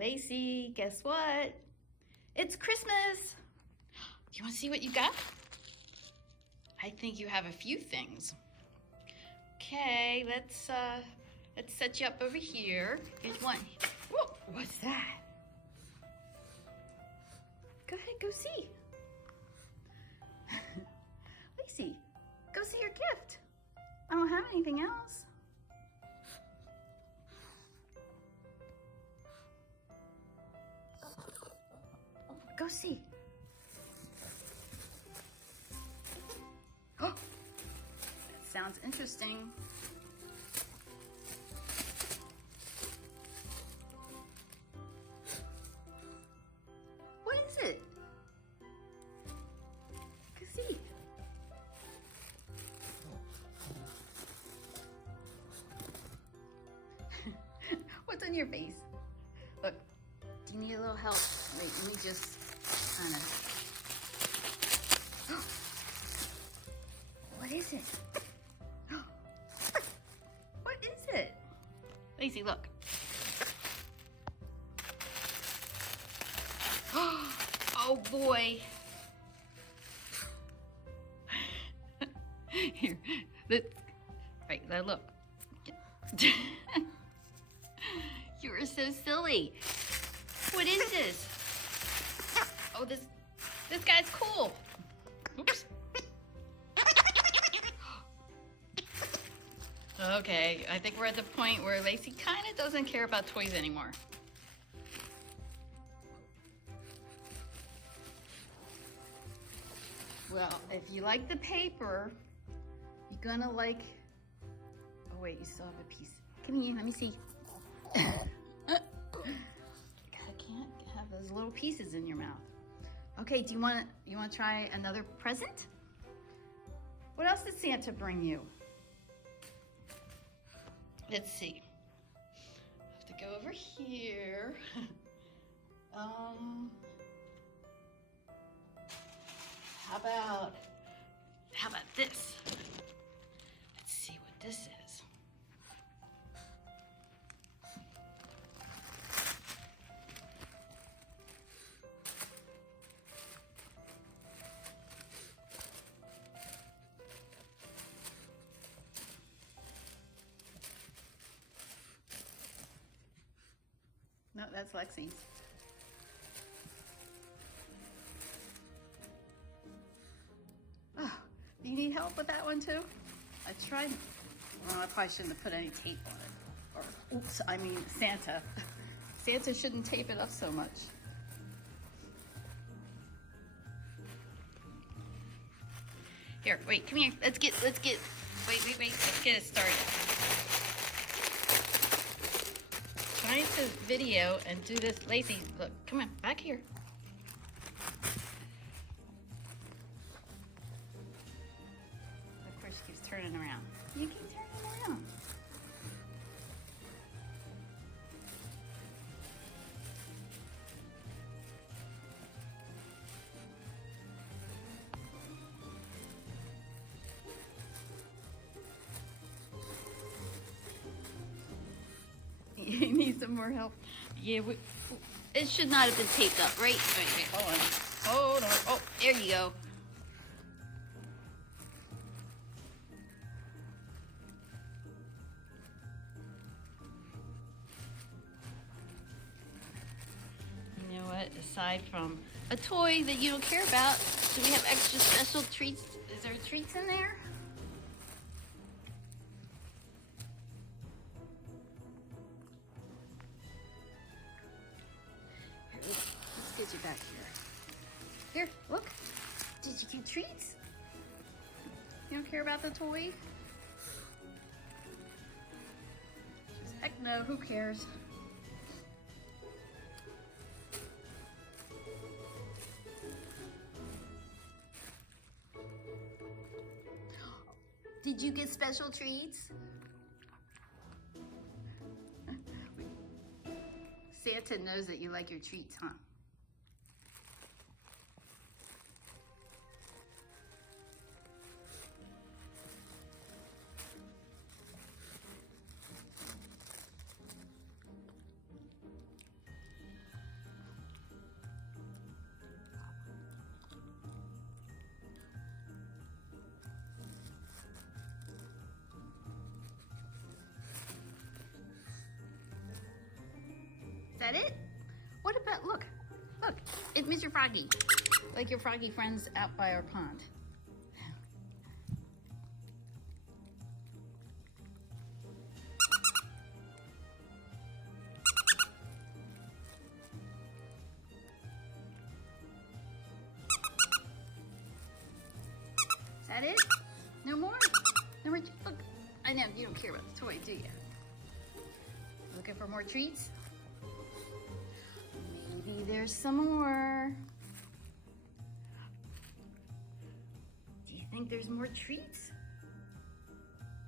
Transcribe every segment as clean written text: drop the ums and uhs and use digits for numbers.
Lacey, guess what? It's Christmas. Do you want to see what you got? I think you have a few things. Okay, let's set you up over here. Here's one. Whoa, what's that? Go ahead, go see. Lacey, go see your gift. I don't have anything else. Go see. Oh, that sounds interesting. What is it? Go see. What's on your face? Look, do you need a little help? Wait, let me just kind of... What is it? What is it? Lacey, look. Oh boy. Here, right, now look. You are so silly. What is this? Oh, this guy's cool. Oops. Okay, I think we're at the point where Lacey kind of doesn't care about toys anymore. Well, if you like the paper, you're gonna like... Oh wait, you still have a piece. Come here, let me see. I can't have those little pieces in your mouth. Okay, do you want to try another present? What else did Santa bring you? Let's see. I have to go over here. How about this? Let's see what this is. No, that's Lexi's. Oh, do you need help with that one too? I tried. Well, I probably shouldn't have put any tape on it. Or, oops, I mean Santa. Santa shouldn't tape it up so much. Here, wait, come here. Let's get, wait, let's get it started. Trying to video and do this. Lacey, look, come on, back here. Of course, she keeps turning around. You keep turning around. You need some more help. Yeah, it should not have been taped up, right? Wait, hold on. Hold on. Oh, there you go. You know what? Aside from a toy that you don't care about, do we have extra special treats? Is there treats in there? Let's get you back here. Here, look. Did you get treats? You don't care about the toy? Heck no, who cares? Did you get special treats? Santa knows that you like your treats, huh? that it? What about, look, it's Mr. Froggy. Like your froggy friends out by our pond. Is that it? No more? No more? Look, I know you don't care about the toy, do you? Looking for more treats? Maybe there's some more. Do you think there's more treats?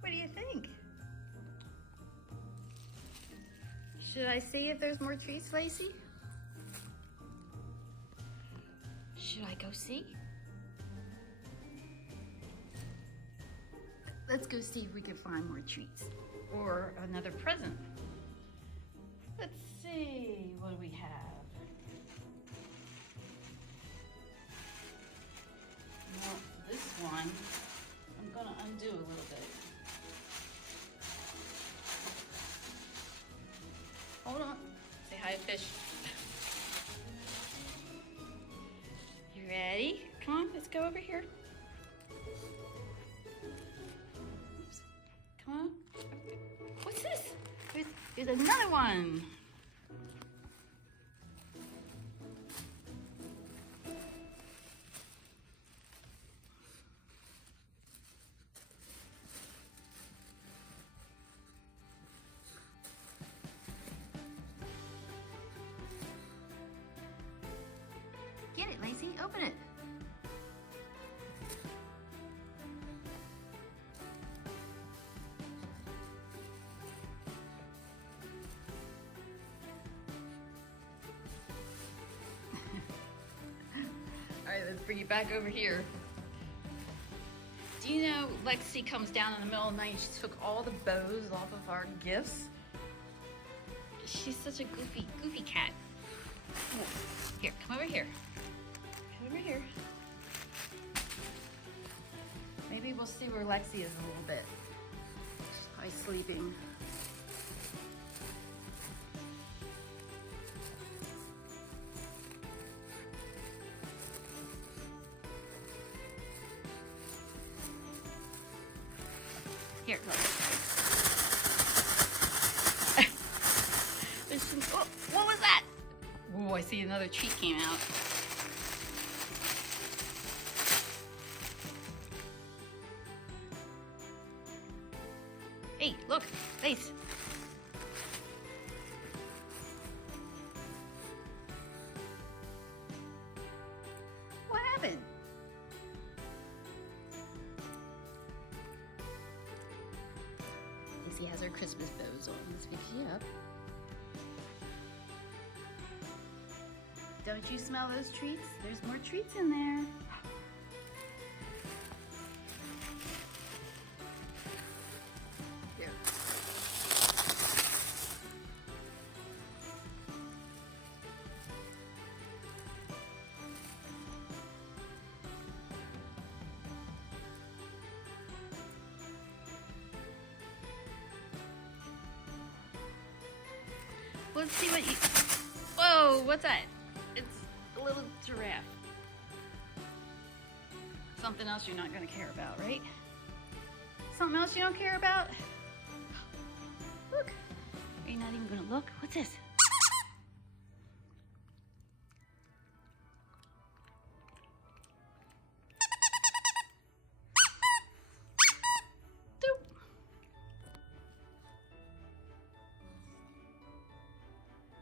What do you think? Should I see if there's more treats, Lacey? Should I go see? Let's go see if we can find more treats or another present. Let's see, what do we have? Well, this one, I'm gonna undo a little bit. Hold on, say hi to fish. You ready? Come on, let's go over here. Oops. Come on. What's this? There's another one. Get it, Lacey. Open it. All right, let's bring you back over here. Do you know Lexi comes down in the middle of the night and she took all the bows off of our gifts? She's such a goofy cat. Here, come over here. Come over here. Maybe we'll see where Lexi is a little bit. She's probably sleeping. Here, look. There's some, oh, what was that? Oh, I see another treat came out. Hey, look, Lace. What happened? Lacey has her Christmas bows on. Let's pick it up. Don't you smell those treats? There's more treats in there. Here. Let's see what you... Whoa, what's that? It's a little giraffe. Something else you're not going to care about, right? Something else you don't care about? Look. Are you not even going to look? What's this? Doop.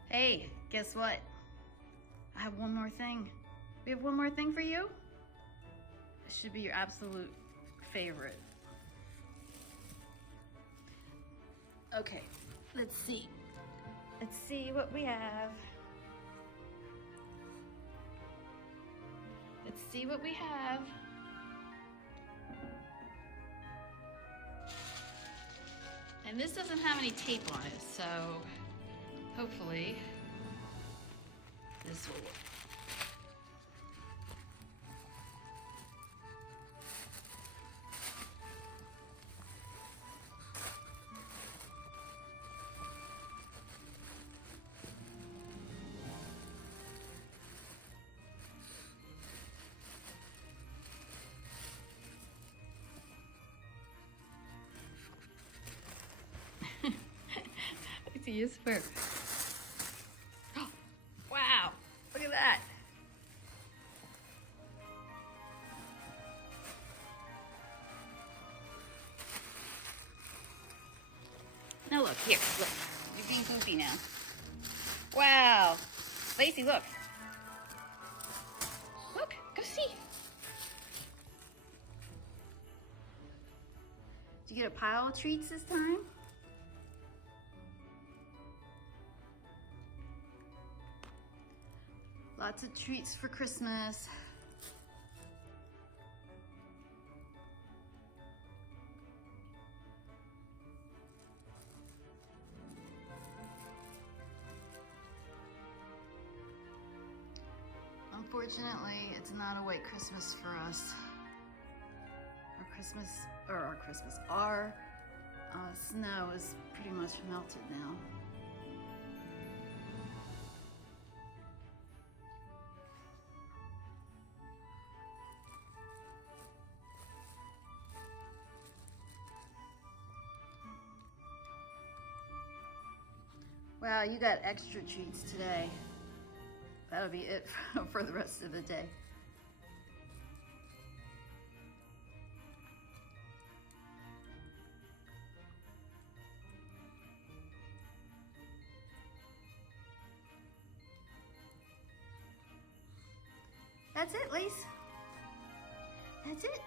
Hey, guess what? I have one more thing. We have one more thing for you. It should be your absolute favorite. Okay, let's see. Let's see what we have. Let's see what we have. And this doesn't have any tape on it, so hopefully this will work. Lacey is fur. Wow, look at that. Now look, here, look. You're being goofy now. Wow. Lacey, look. Look, go see. Did you get a pile of treats this time? Lots of treats for Christmas. Unfortunately, it's not a white Christmas for us. Our snow is pretty much melted now. Wow, you got extra treats today. That'll be it for the rest of the day. That's it, Lise. That's it.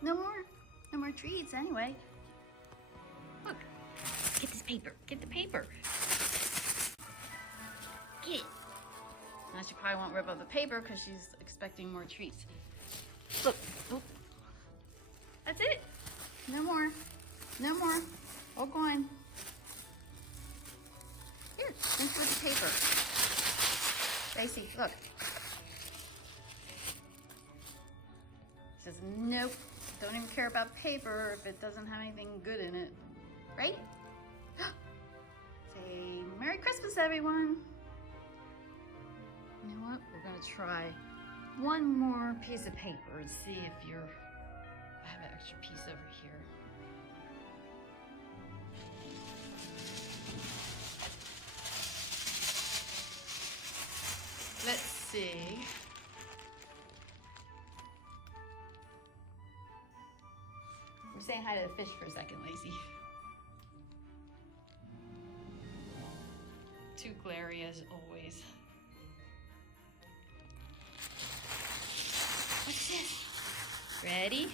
No more treats anyway. Look, get this paper, get the paper. Get it. Now she probably won't rip up the paper because she's expecting more treats. Look, oh. That's it. No more, all gone. Here, finish with the paper. Lacey, look. She says, nope, don't even care about paper if it doesn't have anything good in it. Right? Say Merry Christmas, everyone. You know what? We're gonna try one more piece of paper and see if I have an extra piece over here. Let's see. We're saying hi to the fish for a second, Lacey. Too glary as always. What's this? Ready?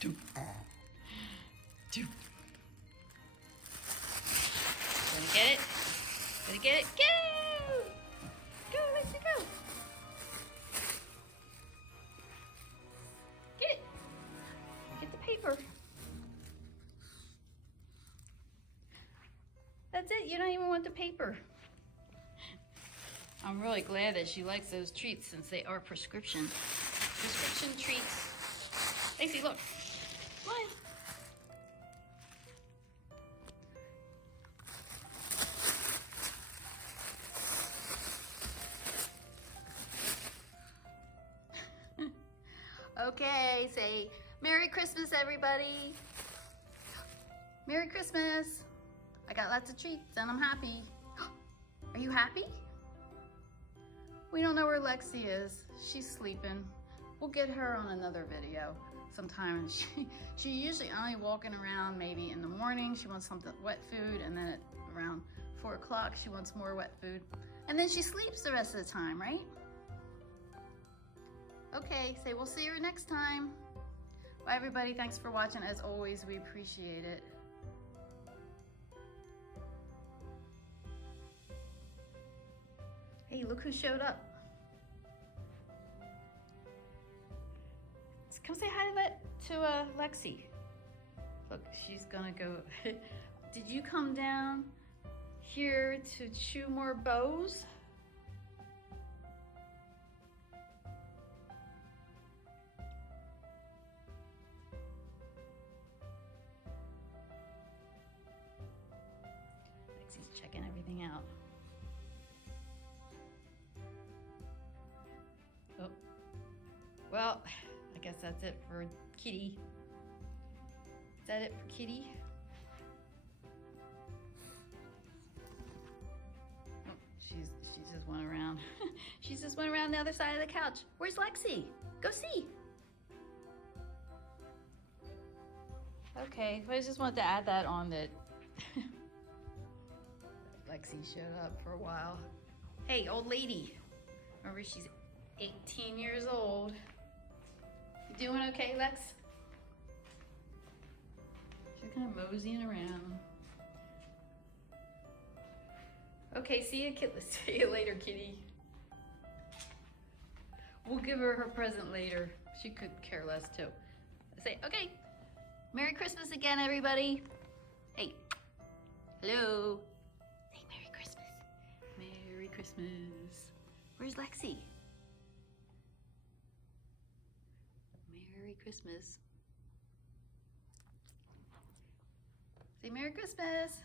Doop. Doop. Gonna get it? Gonna get it? Go! Go, Lexi, go! Get it! Get the paper. That's it, you don't even want the paper. I'm really glad that she likes those treats since they are prescription treats. Lacey, look. Come on. Okay, say Merry Christmas, everybody. Merry Christmas. I got lots of treats and I'm happy. Are you happy? We don't know where Lexi is. She's sleeping. We'll get her on another video sometime. She usually only walking around maybe in the morning. She wants something wet food, and then at around 4 o'clock she wants more wet food. And then she sleeps the rest of the time, right? Okay, say we'll see you next time. Bye everybody, thanks for watching. As always, we appreciate it. Hey, look who showed up. Let's come say hi to Lexi. Look, she's gonna go. Did you come down here to chew more bows? Lexi's checking everything out. Oh, well, I guess that's it for Kitty. Is that it for Kitty? Oh, she just went around. She just went around the other side of the couch. Where's Lexi? Go see. Okay, I just wanted to add that on that Lexi showed up for a while. Hey, old lady. Remember, she's 18 years old. You doing okay, Lex? She's kind of moseying around. Okay, see you later, kitty. We'll give her her present later. She could care less too. Say, okay, Merry Christmas again, everybody. Hey, hello. Say Merry Christmas. Merry Christmas. Where's Lexi? Merry Christmas. Say Merry Christmas.